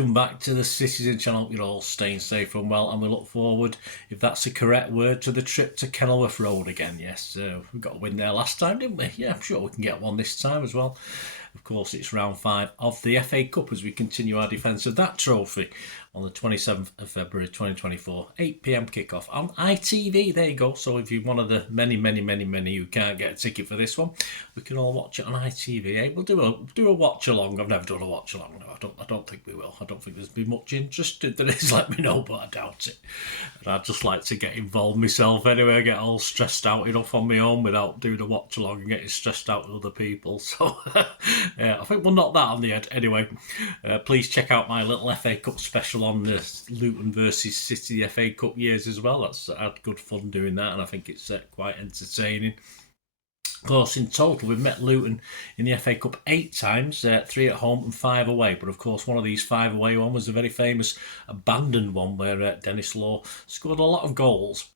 welcome back to the Citizen channel. You're all staying safe and well, and we look forward, if that's the correct word, to the trip to Kenilworth Road again. Yes, we got a win there last time, didn't we? Yeah, I'm sure we can get one this time as well. Of course, it's round 5 of the FA Cup as we continue our defence of that trophy on the 27th of February 2024, 8 p.m. kickoff on ITV. There you go. So if you're one of the many who can't get a ticket for this one, we can all watch it on ITV. Eh? We'll do a watch along. I've never done a watch along. No, I don't think we will. I don't think there's been much interest. If there is, let me know, but I doubt it. And I'd just like to get involved myself anyway. I get all stressed out enough on my own without doing a watch along and getting stressed out with other people. So yeah, I think we'll knock that on the head. Anyway, please check out my little FA Cup special on the Luton versus City FA Cup years as well. I had good fun doing that, and I think it's quite entertaining. Of course, in total, we've met Luton in the FA Cup 8 times, 3 at home and 5 away. But of course, one of these 5 away one was a very famous abandoned one where Dennis Law scored a lot of goals.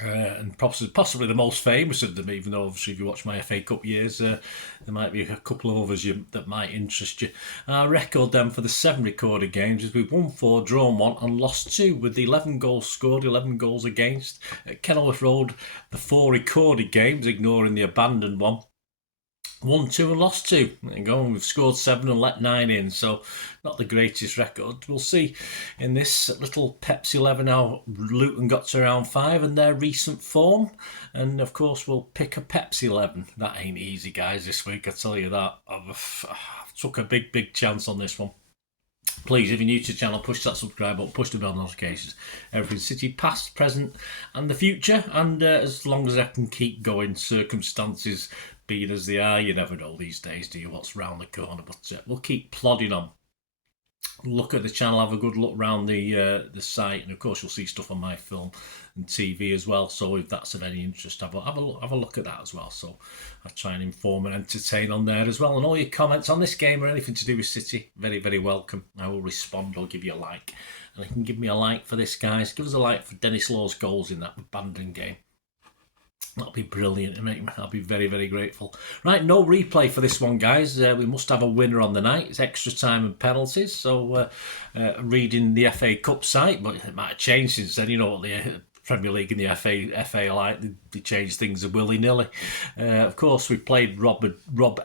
And possibly the most famous of them, even though obviously if you watch my FA Cup years, there might be a couple of others that might interest you. Our record then for the 7 recorded games is we've won 4, drawn 1 and lost 2, with the 11 goals scored, 11 goals against. At Kenilworth Road, the 4 recorded games, ignoring the abandoned one, 1, 2 and lost 2. There you go. We've scored 7 and let 9 in, so not the greatest record. We'll see in this little Pepsi 11 how Luton got to round 5 and their recent form. And of course, we'll pick a Pepsi 11. That ain't easy, guys, this week, I tell you that. I've took a big chance on this one. Please, if you're new to the channel, push that subscribe button, push the bell notifications. Everything City, past, present and the future. And as long as I can keep going, circumstances being as they are, you never know these days, do you, what's round the corner. But we'll keep plodding on. Look at the channel, have a good look around the site, and of course you'll see stuff on my film and TV as well. So if that's of any interest, have a look at that as well. So I try and inform and entertain on there as well. And all your comments on this game or anything to do with City, very welcome. I will respond. I'll give you a like, and you can give me a like for this, guys. Give us a like for Dennis Law's goals in that abandoned game. That'll be brilliant, mate. I'll be very grateful. Right, no replay for this one, guys. We must have a winner on the night. It's extra time and penalties. So, reading the FA Cup site, but it might have changed since then. You know what the Premier League and the FA are like. They change things willy-nilly. Of course, we played Rob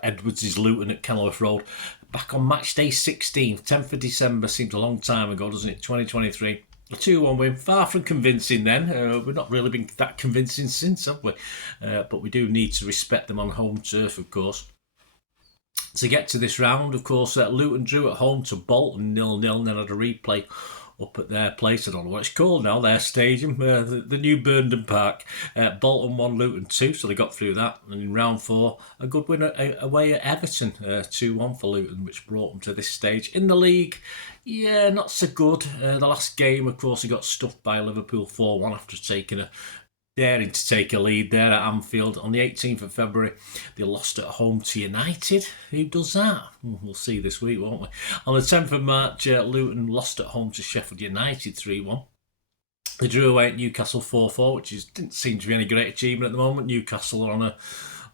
Edwards' Luton at Kenilworth Road back on match day 16th, 10th of December. Seems a long time ago, doesn't it? 2023. A 2-1 win, far from convincing then. We've not really been that convincing since, have we? But we do need to respect them on home turf, of course. To get to this round, of course, Luton drew at home to Bolton 0-0, and then had a replay up at their place. I don't know what it's called now, their stadium, the new Burnden Park. Bolton 1, Luton 2, so they got through that. And in round 4, a good win away at Everton, 2-1 for Luton, which brought them to this stage. In the league, yeah, not so good. The last game, of course, he got stuffed by Liverpool 4-1 after daring to take a lead there at Anfield. On the 18th of February, they lost at home to United. Who does that? We'll see this week, won't we? On the 10th of March, Luton lost at home to Sheffield United 3-1. They drew away at Newcastle 4-4, which didn't seem to be any great achievement at the moment. Newcastle are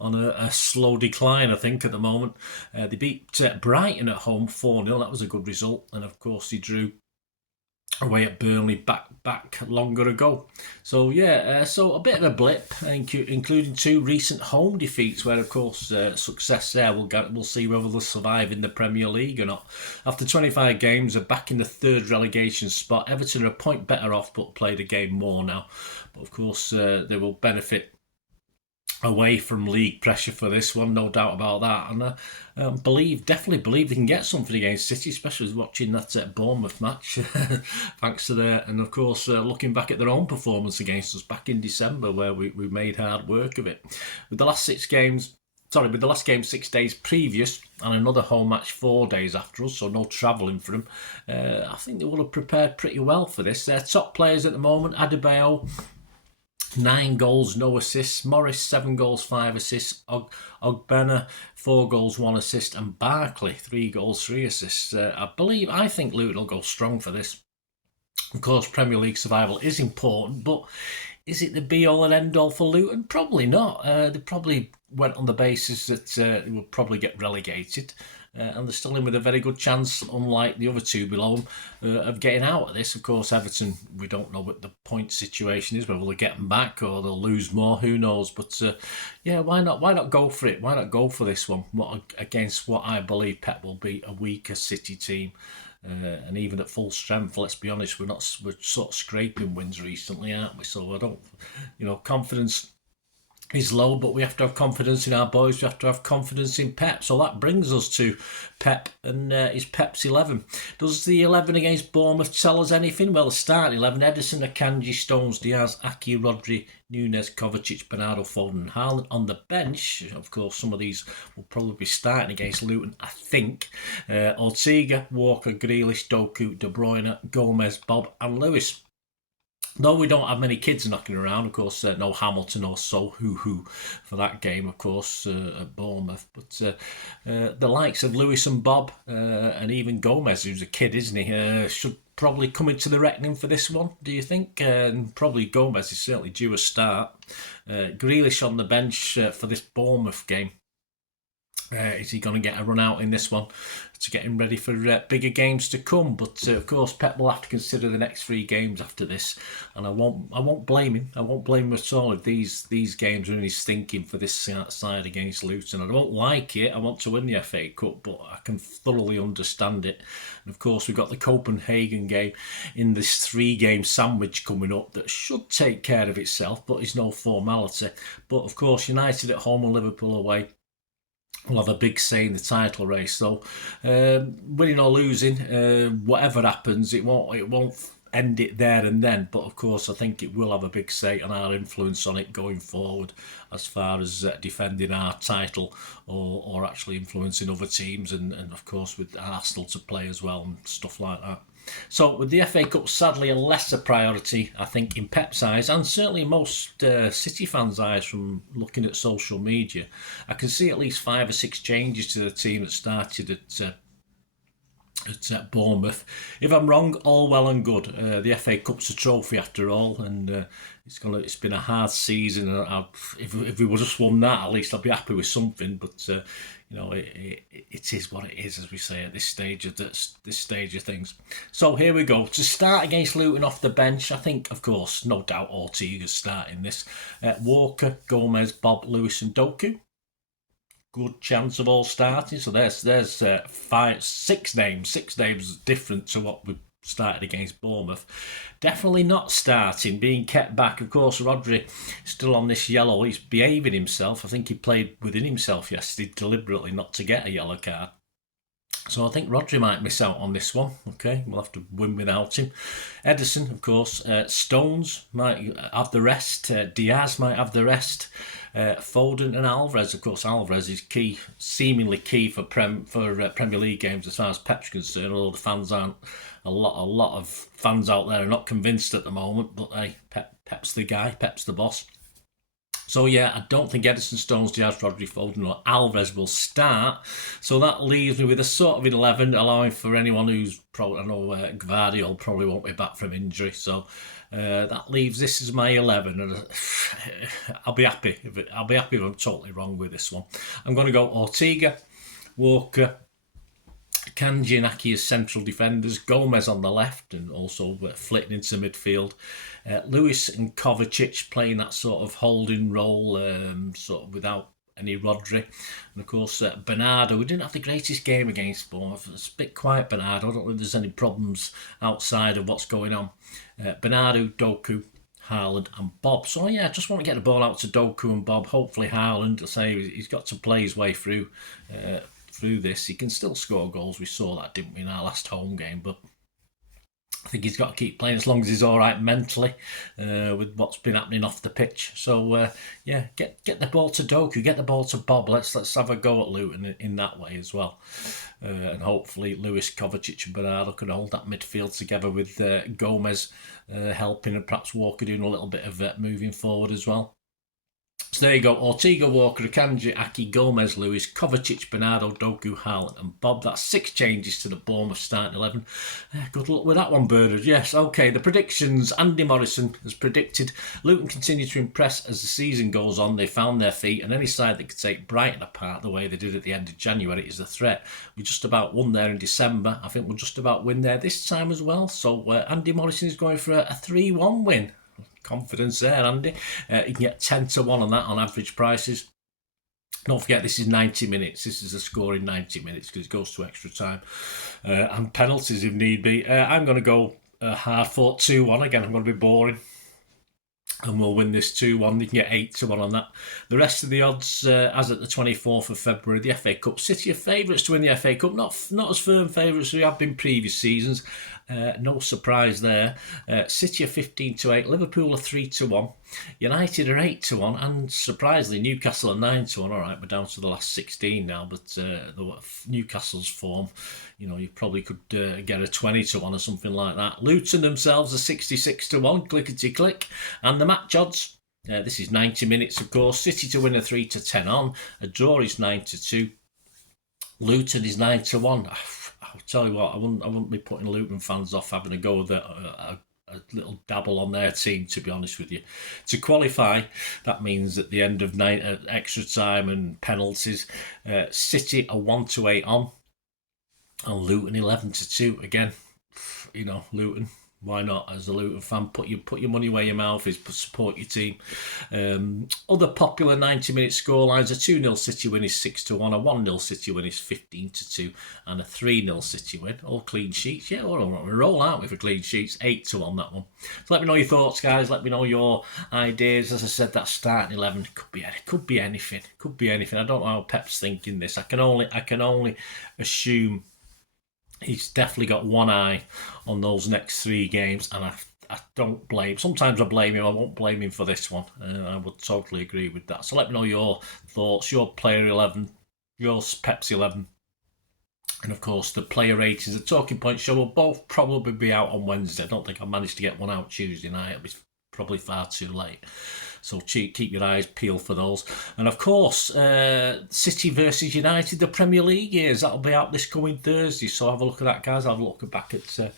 on a slow decline, I think, at the moment. They beat Brighton at home 4-0. That was a good result. And, of course, they drew away at Burnley back longer ago. So, yeah, so a bit of a blip, including 2 recent home defeats where, of course, success there. We'll see whether they'll survive in the Premier League or not. After 25 games, they're back in the 3rd relegation spot. Everton are a point better off, but played a game more now. But, of course, they will benefit away from league pressure for this one, no doubt about that. And I definitely believe they can get something against City, especially watching that Bournemouth match. Thanks to their, and of course, looking back at their own performance against us back in December, where we made hard work of it. With the last game 6 days previous, and another home match 4 days after us, so no travelling for them. I think they would have prepared pretty well for this. Their top players at the moment: Adebayo, 9 goals, no assists. Morris, 7 goals, 5 assists. Ogbonna, 4 goals, 1 assist. And Barkley, 3 goals, 3 assists. I think Luton will go strong for this. Of course, Premier League survival is important, but is it the be-all and end-all for Luton? Probably not. They probably went on the basis that they will probably get relegated, and they're still in with a very good chance, unlike the other two below them, of getting out of this. Of course, Everton, we don't know what the point situation is, whether they'll get them back or they'll lose more, who knows. But yeah, why not? Why not go for it? Why not go for this one? Against what I believe Pep will be a weaker City team. And even at full strength, let's be honest, we're sort of scraping wins recently, aren't we? So I don't, confidence is low, but we have to have confidence in our boys. We have to have confidence in Pep. So that brings us to Pep and his Pep's 11. Does the 11 against Bournemouth tell us anything? Well, the starting 11: Ederson, Akanji, Stones, Diaz, Aki, Rodri, Nunes, Kovacic, Bernardo, Foden, Haaland. On the bench, of course, some of these will probably be starting against Luton, I think. Ortega, Walker, Grealish, Doku, De Bruyne, Gomez, Bob and Lewis. Though we don't have many kids knocking around, of course, no Hamilton or Sohu for that game, of course, at Bournemouth. But the likes of Lewis and Bob, and even Gomez, who's a kid, isn't he, should probably come into the reckoning for this one, do you think? Probably Gomez is certainly due a start. Grealish on the bench for this Bournemouth game. Is he going to get a run out in this one to get him ready for bigger games to come? But of course, Pep will have to consider the next 3 games after this, and I won't blame him. I won't blame him at all if these games are in his thinking for this side against Luton. I don't like it. I want to win the FA Cup, but I can thoroughly understand it. And of course, we've got the Copenhagen game in this 3-game sandwich coming up that should take care of itself, but is no formality. But of course, United at home and Liverpool away will have a big say in the title race. So winning or losing, whatever happens, it won't end it there and then. But of course, I think it will have a big say on our influence on it going forward, as far as defending our title or actually influencing other teams, and of course with Arsenal to play as well and stuff like that. So with the FA Cup sadly a lesser priority, I think, in Pep's eyes, and certainly most City fans' eyes from looking at social media, I can see at least 5 or 6 changes to the team that started at Bournemouth. If I'm wrong, all well and good. The FA Cup's a trophy after all, and it's been a hard season. If we would have just won that, at least I'd be happy with something. But it is what it is, as we say at this stage of things. So here we go. To start against Luton off the bench, I think, of course, no doubt Ortega's starting this. Walker, Gomez, Bob, Lewis and Doku. Good chance of all starting. So there's 6 names different to what we started against Bournemouth. Definitely not starting, being kept back. Of course, Rodri still on this yellow. He's behaving himself. I think he played within himself yesterday deliberately not to get a yellow card. So I think Rodri might miss out on this one. Okay, we'll have to win without him. Ederson, of course. Stones might have the rest. Diaz might have the rest. Foden and Alvarez. Of course, Alvarez is key, seemingly key for Premier League games as far as Pep's concerned. Although the fans aren't, a lot of fans out there are not convinced at the moment. But hey, Pep's the guy. Pep's the boss. So yeah, I don't think Ederson, Stones, Diaz, Rodri, Foden or Alvarez will start. So that leaves me with a sort of 11, allowing for anyone who's probably, I know Gvardiol probably won't be back from injury. So that leaves this as my 11, and I'll be happy if I'm totally wrong with this one. I'm going to go Ortega, Walker, Kanji and Aki as central defenders, Gomez on the left and also flitting into midfield, Lewis and Kovacic playing that sort of holding role, sort of without any Rodri, and of course Bernardo. We didn't have the greatest game against Bournemouth. It's a bit quiet, Bernardo. I don't know if there's any problems outside of what's going on. Bernardo, Doku, Haaland and Bob. So yeah, I just want to get the ball out to Doku and Bob. Hopefully Haaland, I say he's got to play his way through this. He can still score goals. We saw that, didn't we, in our last home game, but I think he's got to keep playing as long as he's all right mentally with what's been happening off the pitch. So yeah, get the ball to Doku, get the ball to Bob. Let's have a go at Luton in that way as well. And hopefully Lewis, Kovacic and Bernardo can hold that midfield together with Gomez helping, and perhaps Walker doing a little bit of moving forward as well. So there you go. Ortega, Walker, Akanji, Aki, Gomez, Lewis, Kovacic, Bernardo, Dogu, Haaland and Bob. That's 6 changes to the Bournemouth starting 11. Good luck with that one, Bernard. Yes, okay. The predictions. Andy Morrison has predicted Luton continue to impress as the season goes on. They found their feet, and any side that could take Brighton apart the way they did at the end of January is a threat. We just about won there in December. I think we'll just about win there this time as well. So Andy Morrison is going for a 3-1 win. Confidence there, Andy. You can get 10 to 1 on that on average prices. Don't forget, this is 90 minutes. This is a score in 90 minutes because it goes to extra time and penalties if need be. I'm going to go hard-fought 2-1. Again, I'm going to be boring. And we'll win this 2-1. You can get 8 to 1 on that. The rest of the odds, as at the 24th of February, the FA Cup. City are favourites to win the FA Cup. Not as firm favourites as we have been previous seasons. No surprise there. City are 15 to 8. Liverpool are 3 to 1. United are 8 to 1. And surprisingly, Newcastle are 9 to 1. All right, we're down to the last 16 now. But Newcastle's form, you probably could get a 20 to 1 or something like that. Luton themselves are 66 to 1. Clickety click. And the match odds. This is 90 minutes, of course. City to win a 3 to 10 on. A draw is 9 to 2. Luton is 9 to 1. I'll tell you what, I wouldn't be putting Luton fans off having a go with a little dabble on their team, to be honest with you. To qualify, that means at the end of extra time and penalties, City are 1 to 8 on, and Luton 11 to 2. Again, Luton. Why not? As a Luton fan, put your money where your mouth is, support your team. Other popular 90-minute scorelines: a 2-0 City win is 6 to 1, a 1-0 City win is 15 to 2, and a 3-0 City win. All clean sheets. Yeah, we're roll out with clean sheets. 8 to 1 that one. So let me know your thoughts, guys. Let me know your ideas. As I said, that starting 11 could be anything. Could be anything. I don't know how Pep's thinking this. I can only assume he's definitely got one eye on those next 3 games, and I don't blame. Sometimes I blame him. I won't blame him for this one. I would totally agree with that. So let me know your thoughts, your player 11, your Pep's 11, and of course the player ratings. The Talking Point show will both probably be out on Wednesday. I don't think I managed to get one out Tuesday night. It'll be probably far too late. So keep your eyes peeled for those. And of course, City versus United, the Premier League years, that'll be out this coming Thursday. So have a look at that, guys. Have a look back at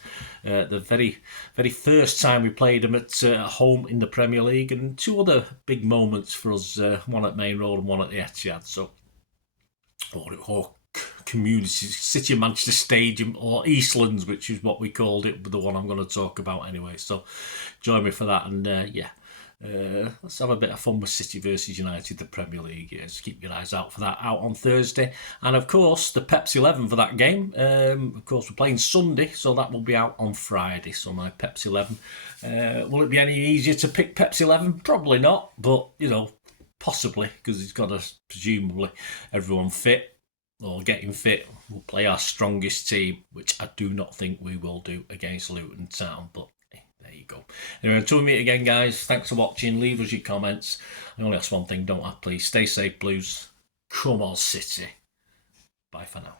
the very, very first time we played them at home in the Premier League, and 2 other big moments for us, one at Main Road and one at the Etihad. So, or Community City of Manchester Stadium, or Eastlands, which is what we called it, but the one I'm going to talk about anyway. So join me for that, and let's have a bit of fun with City versus United, the Premier League. Just keep your eyes out for that, out on Thursday. And of course, the Pep's 11 for that game. Of course, we're playing Sunday, so that will be out on Friday. So my Pep's 11. Will it be any easier to pick Pep's 11? Probably not, but, possibly, because it's got to presumably everyone fit or getting fit. We'll play our strongest team, which I do not think we will do against Luton Town, but there you go. Anyway, until we meet again, guys, thanks for watching. Leave us your comments. I only ask one thing, don't I? Please stay safe, Blues. Come on, City. Bye for now.